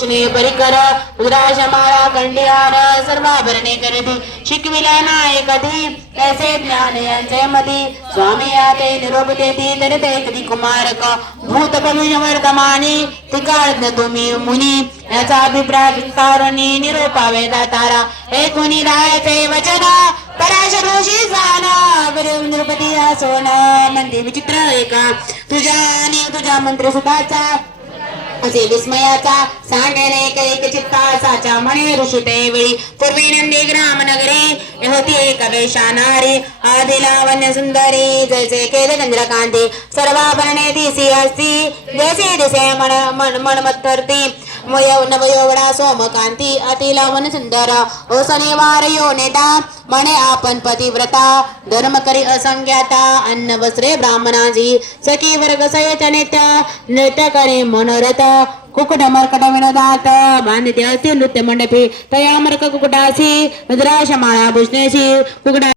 चिने परिकर रुद्राशमाळा कंडिहार सर्वाभरणे करती. शिकविला नाही कधी कैसे ज्ञान यांचे मधी स्वामी याते निरोप देती तरी ते कधी कुमारक. भूत भविष्य वर्तमानी तिकाळ तुम्ही मुनी. याचा अभिप्राय कारणी निरोपावे वेदा तारा एकूणी रायाचे वचन? पराशरोशी जाना. नृपती सोन मंदी विचित्र एका. तुझ्या आणि तुझ्या मंत्र सुखाचा असे विस्मयाचा सांगणे कैक चित्ता साचा म्हणे ऋषिते वेळी पूर्वी नंदी ग्राम नगरी होती एक वेशानारी आधी लावण्य सुंदरी जैसे केले चंद्रकांती सर्वाभरणे दिसी असती जैसे दिसे मन मन मनमत्तरती नवयोवडा सोमकांती अतिलवन सुंदर ओ शनिवार यो नेता म्हणे आपण पतिव्रता। धर्म करी असंख्याता अन्न वस्त्रे ब्राह्मणाजी। सखी वर्ग सयत नेत्या नृत्य करे मनोरथ। कुकुट मर्कट विनोदात बांधते असते नृत्य मंडपी तया मर्क कुकुटासी रुद्राशमाळा भुजनेशी। कुकुटा